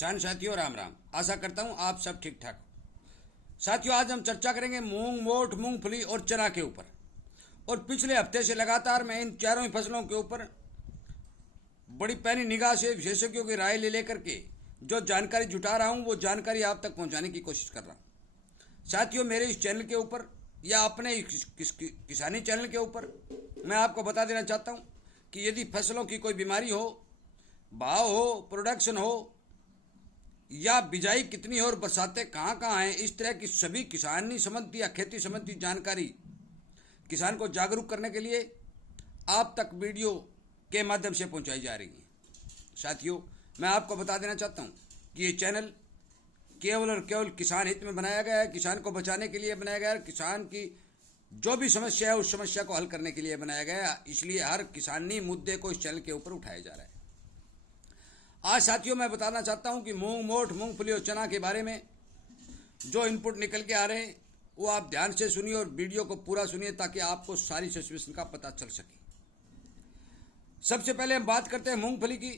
किसान साथियों राम राम। आशा करता हूं आप सब ठीक ठाक हो। साथियों आज हम चर्चा करेंगे मूंग, मोठ, मूंगफली और चना के ऊपर। और पिछले हफ्ते से लगातार मैं इन चारों ही फसलों के ऊपर बड़ी पैनी निगाह से विशेषज्ञों की राय ले लेकर के जो जानकारी जुटा रहा हूं वो जानकारी आप तक पहुंचाने की कोशिश कर रहा हूं। साथियों मेरे इस चैनल के ऊपर या अपने किसानी चैनल के ऊपर मैं आपको बता देना चाहता हूं कि यदि फसलों की कोई बीमारी हो, भाव हो, प्रोडक्शन हो या बिजाई कितनी हो और बरसातें कहाँ कहाँ हैं, इस तरह की सभी किसानी संबंधी या खेती संबंधी जानकारी किसान को जागरूक करने के लिए आप तक वीडियो के माध्यम से पहुंचाई जा रही है। साथियों मैं आपको बता देना चाहता हूं कि ये चैनल केवल और केवल किसान हित में बनाया गया है, किसान को बचाने के लिए बनाया गया है, किसान की जो भी समस्या है उस समस्या को हल करने के लिए बनाया गया है। इसलिए हर किसानी मुद्दे को इस चैनल के ऊपर उठाया जा रहा है। आज साथियों मैं बताना चाहता हूं कि मूंग, मोठ, मूंगफली और चना के बारे में जो इनपुट निकल के आ रहे हैं वो आप ध्यान से सुनिए और वीडियो को पूरा सुनिए ताकि आपको सारी सिचुएशन का पता चल सके। सबसे पहले हम बात करते हैं मूंगफली की।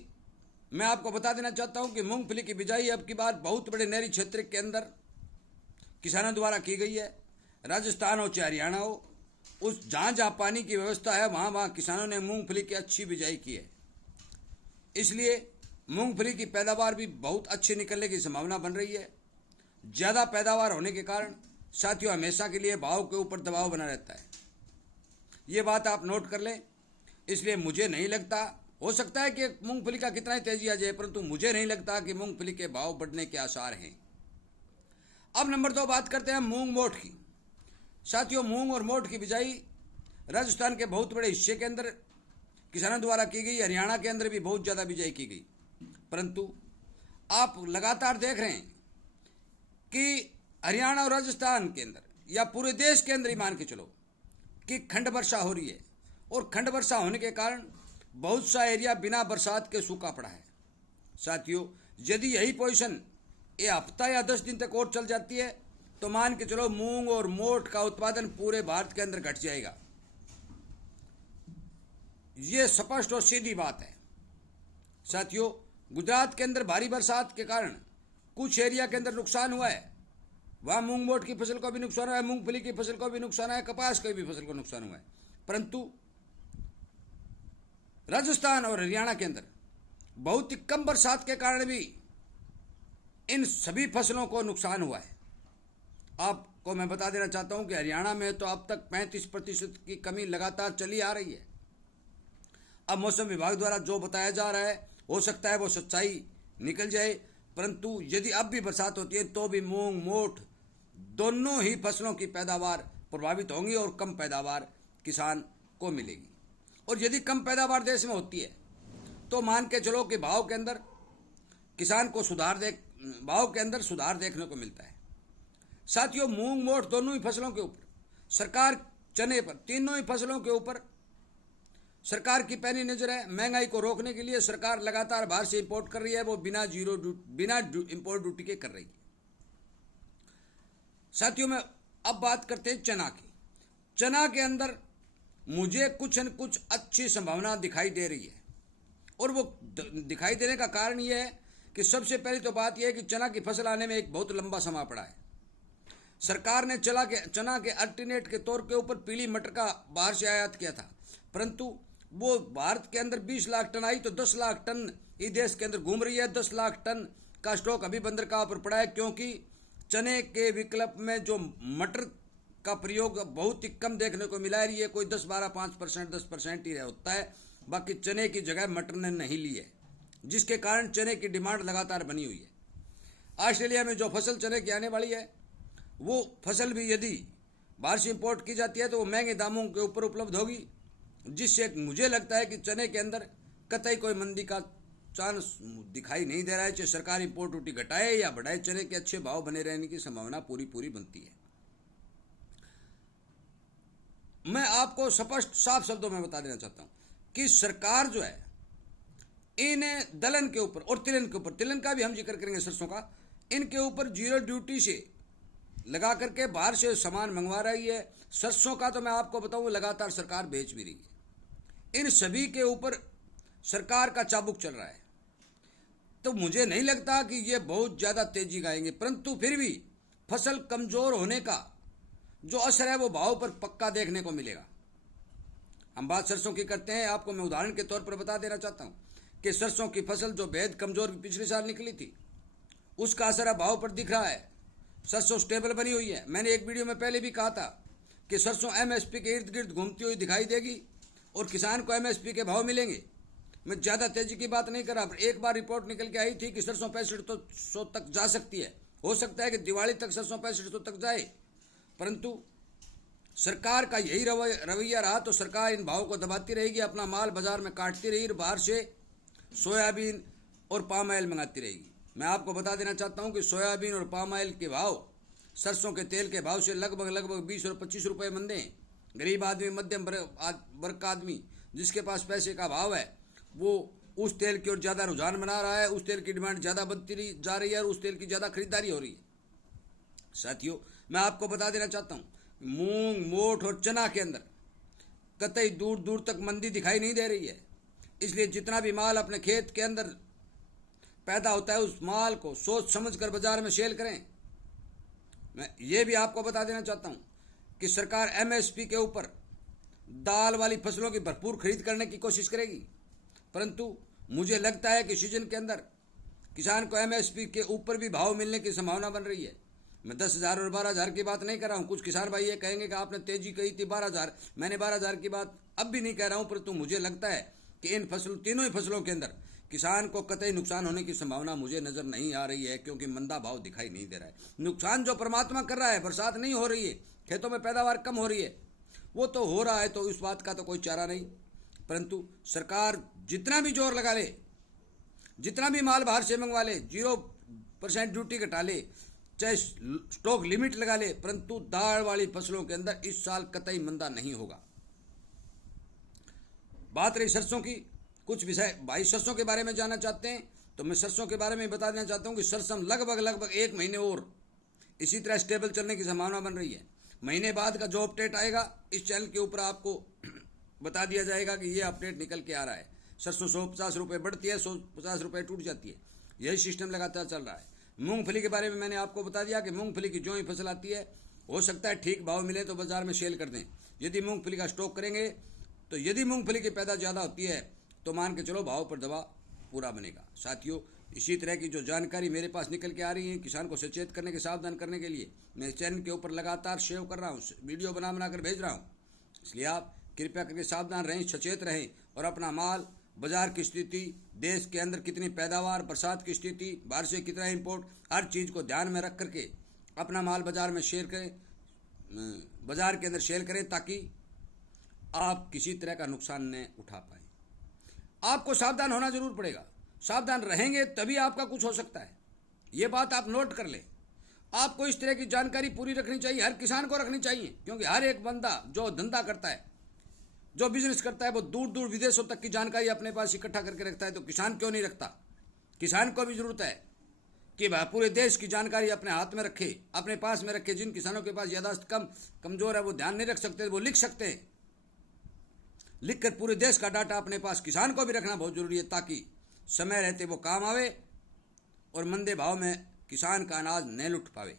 मैं आपको बता देना चाहता हूं कि मूंगफली की बिजाई अब की बार बहुत बड़े नहरी क्षेत्र के अंदर किसानों द्वारा की गई है। राजस्थान हो चाहे हरियाणा हो, उस जहाँ जहाँ पानी की व्यवस्था है वहाँ वहाँ किसानों ने मूंगफली की अच्छी बिजाई की है। इसलिए मूंगफली की पैदावार भी बहुत अच्छी निकलने की संभावना बन रही है। ज़्यादा पैदावार होने के कारण साथियों हमेशा के लिए भाव के ऊपर दबाव बना रहता है। ये बात आप नोट कर लें। इसलिए मुझे नहीं लगता, हो सकता है कि मूंगफली का कितना ही तेजी आ जाए, परंतु मुझे नहीं लगता कि मूंगफली के भाव बढ़ने के आसार हैं। अब नंबर 2 बात करते हैं मूंग मोठ की। साथियों मूंग और मोठ की बिजाई राजस्थान के बहुत बड़े हिस्से के अंदर किसानों द्वारा की गई, हरियाणा के अंदर भी बहुत ज़्यादा बिजाई की गई। परंतु आप लगातार देख रहे हैं कि हरियाणा और राजस्थान के अंदर या पूरे देश के अंदर ही मान के चलो कि खंड वर्षा हो रही है और खंड वर्षा होने के कारण बहुत सा एरिया बिना बरसात के सूखा पड़ा है। साथियों यदि यही पोजीशन ये हफ्ता या 10 दिन तक और चल जाती है तो मान के चलो मूंग और मोठ का उत्पादन पूरे भारत के अंदर घट जाएगा। ये स्पष्ट और सीधी बात है। साथियों गुजरात के अंदर भारी बरसात के कारण कुछ एरिया के अंदर नुकसान हुआ है। वहाँ मूंग मोठ की फसल को भी नुकसान हुआ है, मूंगफली की फसल को भी नुकसान है, कपास की भी फसल को नुकसान हुआ है। परंतु राजस्थान और हरियाणा के अंदर बहुत ही कम बरसात के कारण भी इन सभी फसलों को नुकसान हुआ है। आपको मैं बता देना चाहता हूं कि हरियाणा में तो अब तक 35% की कमी लगातार चली आ रही है। अब मौसम विभाग द्वारा जो बताया जा रहा है हो सकता है वो सच्चाई निकल जाए, परंतु यदि अब भी बरसात होती है तो भी मूंग मोठ दोनों ही फसलों की पैदावार प्रभावित होंगी और कम पैदावार किसान को मिलेगी। और यदि कम पैदावार देश में होती है तो मान के चलो कि भाव के अंदर किसान को भाव के अंदर सुधार देखने को मिलता है। साथियों मूंग मोठ दोनों ही फसलों के ऊपर सरकार, चने पर, तीनों ही फसलों के ऊपर सरकार की पैनी नजर है। महंगाई को रोकने के लिए सरकार लगातार बाहर से इंपोर्ट कर रही है, वो बिना इंपोर्ट ड्यूटी के कर रही है। साथियों में अब बात करते हैं चना की। चना के अंदर मुझे कुछ न कुछ अच्छी संभावना दिखाई दे रही है और वो दिखाई देने का कारण ये है कि सबसे पहली तो बात यह है कि चना की फसल आने में एक बहुत लंबा समय पड़ा है। सरकार ने चना के अल्टरनेट के तौर के ऊपर पीली मटर का बाहर से आयात किया था, परंतु वो भारत के अंदर 20 लाख टन आई तो 10 लाख टन ही देश के अंदर घूम रही है। 10 लाख टन का स्टॉक अभी बंदरगाह पर पड़ा है, क्योंकि चने के विकल्प में जो मटर का प्रयोग बहुत ही कम देखने को मिला है। ये कोई 10% ही होता है, बाकी चने की जगह मटर ने नहीं ली है, जिसके कारण चने की डिमांड लगातार बनी हुई है। ऑस्ट्रेलिया में जो फसल चने की आने वाली है वो फसल भी यदि बाहर से इंपोर्ट की जाती है तो वो महंगे दामों के ऊपर उपलब्ध होगी, जिससे मुझे लगता है कि चने के अंदर कतई कोई मंदी का चांस दिखाई नहीं दे रहा है। चाहे सरकार इंपोर्ट ड्यूटी घटाए या बढ़ाए, चने के अच्छे भाव बने रहने की संभावना पूरी बनती है। मैं आपको स्पष्ट साफ शब्दों में बता देना चाहता हूं कि सरकार जो है इन दलहन के ऊपर और तिलहन के ऊपर, तिलहन का भी हम जिक्र करेंगे, सरसों का, इनके ऊपर 0 ड्यूटी से लगा करके बाहर से सामान मंगवा रही है। सरसों का तो मैं आपको बताऊं लगातार सरकार बेच भी रही है। इन सभी के ऊपर सरकार का चाबुक चल रहा है। तो तो मुझे नहीं लगता कि ये बहुत ज़्यादा तेजी गाएंगे, परंतु फिर भी फसल कमज़ोर होने का जो असर है वो भाव पर पक्का देखने को मिलेगा। हम बात सरसों की करते हैं। आपको मैं उदाहरण के तौर पर बता देना चाहता हूँ कि सरसों की फसल जो बेहद कमज़ोर पिछले साल निकली थी, उसका असर अब भाव पर दिख रहा है। सरसों स्टेबल बनी हुई है। मैंने एक वीडियो में पहले भी कहा था कि सरसों एमएसपी के इर्द गिर्द घूमती हुई दिखाई देगी और किसान को एमएसपी के भाव मिलेंगे। मैं ज़्यादा तेजी की बात नहीं कर रहा, पर एक बार रिपोर्ट निकल के आई थी कि सरसों 6500 तक जा सकती है। हो सकता है कि दिवाली तक सरसों 6500 तक जाए, परंतु सरकार का यही रवैया रहा तो सरकार इन भावों को दबाती रहेगी, अपना माल बाजार में काटती रहेगी और बाहर से सोयाबीन और पाम ऑयल मंगाती रहेगी। मैं आपको बता देना चाहता हूं कि सोयाबीन और पाम ऑयल के भाव सरसों के तेल के भाव से लगभग 20 और 25 रुपये मंदे हैं। गरीब आदमी, मध्यम वर्ग का आदमी जिसके पास पैसे का भाव है, वो उस तेल की ओर ज़्यादा रुझान बना रहा है। उस तेल की डिमांड ज़्यादा बनती जा रही है और उस तेल की ज़्यादा खरीदारी हो रही है। साथियों, मैं आपको बता देना चाहता हूँ, मूंग, मोठ और चना के अंदर कतई दूर दूर तक मंदी दिखाई नहीं दे रही है। इसलिए जितना भी माल अपने खेत के अंदर पैदा होता है, उस माल को सोच समझ कर बाजार में सेल करें। मैं ये भी आपको बता देना चाहता हूँ कि सरकार एमएसपी के ऊपर दाल वाली फसलों की भरपूर खरीद करने की कोशिश करेगी, परंतु मुझे लगता है कि सीजन के अंदर किसान को एमएसपी के ऊपर भी भाव मिलने की संभावना बन रही है। मैं 10,000 और 12,000 की बात नहीं कर रहा हूँ। कुछ किसान भाई ये कहेंगे कि आपने तेजी कही थी 12,000, मैंने 12,000 की बात अब भी नहीं कह रहा हूँ, परंतु मुझे लगता है कि इन तीनों ही फसलों के अंदर किसान को कतई नुकसान होने की संभावना मुझे नज़र नहीं आ रही है, क्योंकि मंदा भाव दिखाई नहीं दे रहा है। नुकसान जो परमात्मा कर रहा है, बरसात नहीं हो रही है, खेतों में पैदावार कम हो रही है, वो तो हो रहा है, तो इस बात का तो कोई चारा नहीं। परंतु सरकार जितना भी जोर लगा ले, जितना भी माल बाहर से मंगवा ले, 0% ड्यूटी घटा ले, चाहे स्टॉक लिमिट लगा ले, परंतु दाल वाली फसलों के अंदर इस साल कतई मंदा नहीं होगा। बात रही सरसों की, कुछ विषय भाई सरसों के बारे में जानना चाहते हैं तो मैं सरसों के बारे में बता देना चाहता हूं कि सरसों लगभग 1 महीने और इसी तरह स्टेबल चलने की संभावना बन रही है। महीने बाद का जो अपडेट आएगा इस चैनल के ऊपर आपको बता दिया जाएगा कि ये अपडेट निकल के आ रहा है। सरसों 150 रुपये बढ़ती है, 150 रुपये टूट जाती है, यही सिस्टम लगातार चल रहा है। मूंगफली के बारे में मैंने आपको बता दिया कि मूंगफली की जो ही फसल आती है, हो सकता है ठीक भाव मिले तो बाजार में सेल कर दें। यदि मूंगफली का स्टॉक करेंगे तो यदि मूंगफली की पैदा ज़्यादा होती है तो मान के चलो भाव पर दबाव पूरा बनेगा। साथियों, इसी तरह की जो जानकारी मेरे पास निकल के आ रही है किसान को सचेत करने के, सावधान करने के लिए मैं इस चैनल के ऊपर लगातार शेयर कर रहा हूँ, वीडियो बना कर भेज रहा हूँ। इसलिए आप कृपया करके सावधान रहें, सचेत रहें और अपना माल, बाजार की स्थिति, देश के अंदर कितनी पैदावार, बरसात की स्थिति, बाहर से कितना इंपोर्ट, हर चीज़ को ध्यान में रख करके अपना माल बाजार में शेयर करें, बाजार के अंदर शेयर करें, ताकि आप किसी तरह का नुकसान न उठा पाएँ। आपको सावधान होना जरूर पड़ेगा, सावधान रहेंगे तभी आपका कुछ हो सकता है। ये बात आप नोट कर लें। आपको इस तरह की जानकारी पूरी रखनी चाहिए, हर किसान को रखनी चाहिए, क्योंकि हर एक बंदा जो धंधा करता है, जो बिजनेस करता है, वो दूर दूर विदेशों तक की जानकारी अपने पास इकट्ठा करके रखता है। तो किसान क्यों नहीं रखता? किसान को भी जरूरत है कि वह पूरे देश की जानकारी अपने हाथ में रखे, अपने पास में रखे। जिन किसानों के पास याददाश्त कमजोर है, वो ध्यान नहीं रख सकते, वो लिख सकते हैं। लिखकर पूरे देश का डाटा अपने पास किसान को भी रखना बहुत जरूरी है, ताकि समय रहते वो काम आवे और मंदे भाव में किसान का अनाज न लुट पावे।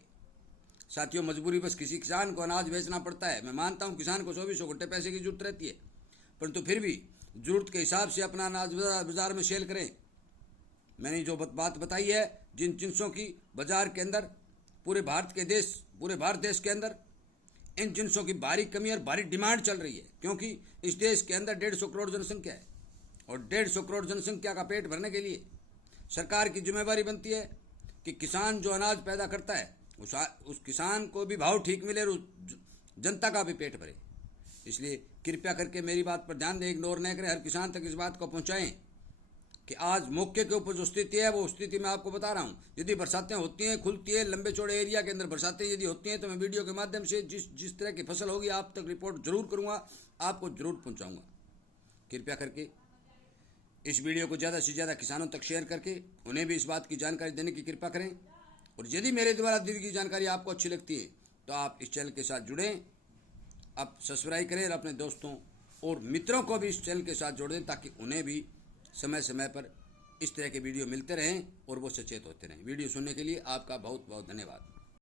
साथियों, मजबूरी बस किसी किसान को अनाज बेचना पड़ता है। मैं मानता हूं किसान को 24 घंटे पैसे की जरूरत रहती है, परंतु फिर भी जरूरत के हिसाब से अपना अनाज बाजार में सेल करें। मैंने जो बात बताई है, जिन जिनसों की बाजार के अंदर पूरे भारत देश के अंदर इन जिनसों की भारी कमी और भारी डिमांड चल रही है, क्योंकि इस देश के अंदर 150 करोड़ जनसंख्या है और 150 करोड़ जनसंख्या का पेट भरने के लिए सरकार की जिम्मेवारी बनती है कि किसान जो अनाज पैदा करता है उस किसान को भी भाव ठीक मिले और जनता का भी पेट भरे। इसलिए कृपया करके मेरी बात पर ध्यान दें, इग्नोर न करें, हर किसान तक इस बात को पहुंचाएं कि आज मौके के ऊपर जो स्थिति है वो स्थिति मैं आपको बता रहा हूं। यदि बरसातें होती हैं, खुलती है, लंबे चौड़े एरिया के अंदर बरसातें यदि होती हैं, तो मैं वीडियो के माध्यम से जिस तरह की फसल होगी आप तक रिपोर्ट जरूर करूँगा, आपको जरूर पहुँचाऊँगा। कृपया करके इस वीडियो को ज़्यादा से ज़्यादा किसानों तक शेयर करके उन्हें भी इस बात की जानकारी देने की कृपा करें। और यदि मेरे द्वारा दी गई जानकारी आपको अच्छी लगती है तो आप इस चैनल के साथ जुड़ें, आप सब्सक्राइब करें और अपने दोस्तों और मित्रों को भी इस चैनल के साथ जोड़ दें, ताकि उन्हें भी समय समय पर इस तरह के वीडियो मिलते रहें और वो सचेत होते रहें। वीडियो सुनने के लिए आपका बहुत बहुत धन्यवाद।